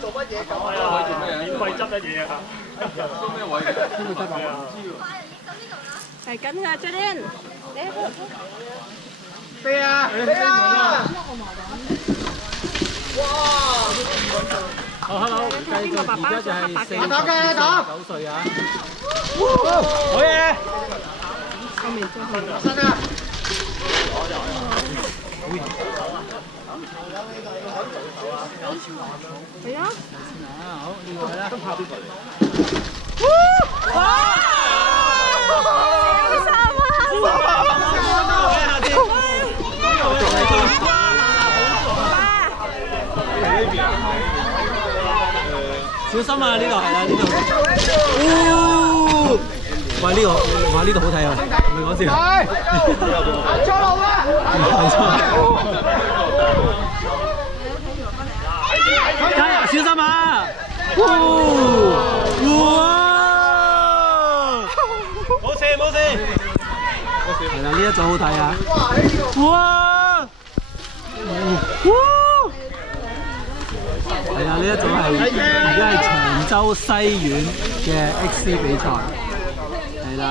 做乜嘢咁啊？免費執嘅嘢啊！收咩位？邊個執啊？係跟佢最靚，飛啊！飛啊！哇！好 ，hello， 繼續而家就係49歲啊！好嘢！新啊！係啊！好，呢個啦。小心啊！呢度係啦，呢度。喂，呢個哇，呢度好睇啊！唔係講笑。行錯路啊！行錯。加油！小心啊！哇！冇事冇事。係啦，呢一組好睇啊！哇！係啊，呢一組係而家係長洲西苑嘅 XC 比賽，係啦。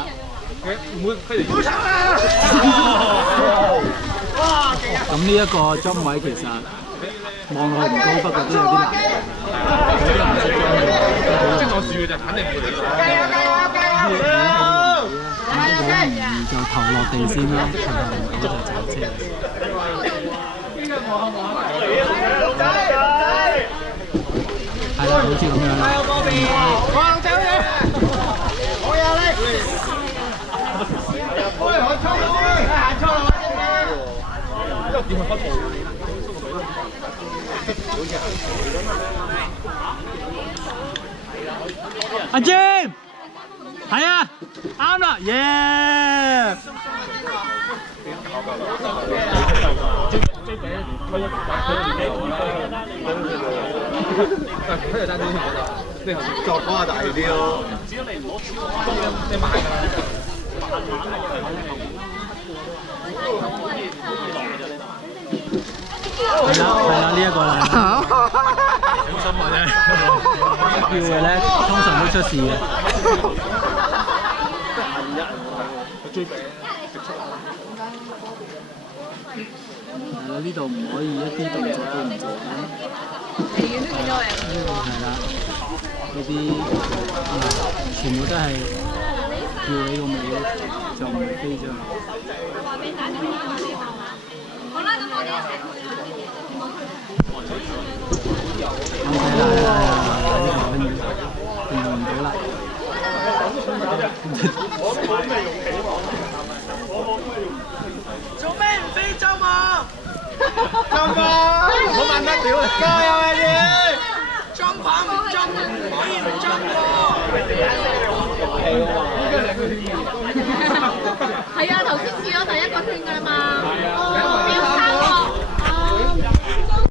咁呢一個樽位其實望落去唔高，不過都有啲難。有啲顏色裝嘅，即係我試嘅就肯定唔會嚟。加油加油加油！就頭落地先啦，頭落唔到就踩車。係啦，好似咁樣啦。放走佢！好有力！開海衝先，行錯路先。呢個點去開圖？阿 Jim， 係啊，啱啦，耶！佢就單啲先講，你頭先作嗰下大啲咯。只要你唔攞你慢㗎啦。係啦，呢一個啦。小心啊啫！叫嘅咧，通常都出事嘅。追病食出。係啦，呢度唔可以一啲動作都唔做嘅。係啦，呢啲全部都係叫你個尾就唔係飛咗。好啦，咁我哋一齊去啦。用唔到啦。做咩唔飛周嘛？周嘛！好慢得屌！加油啊你！裝棒唔裝，唔可以唔裝喎。係啊，頭先試咗第一個圈㗎啦嘛。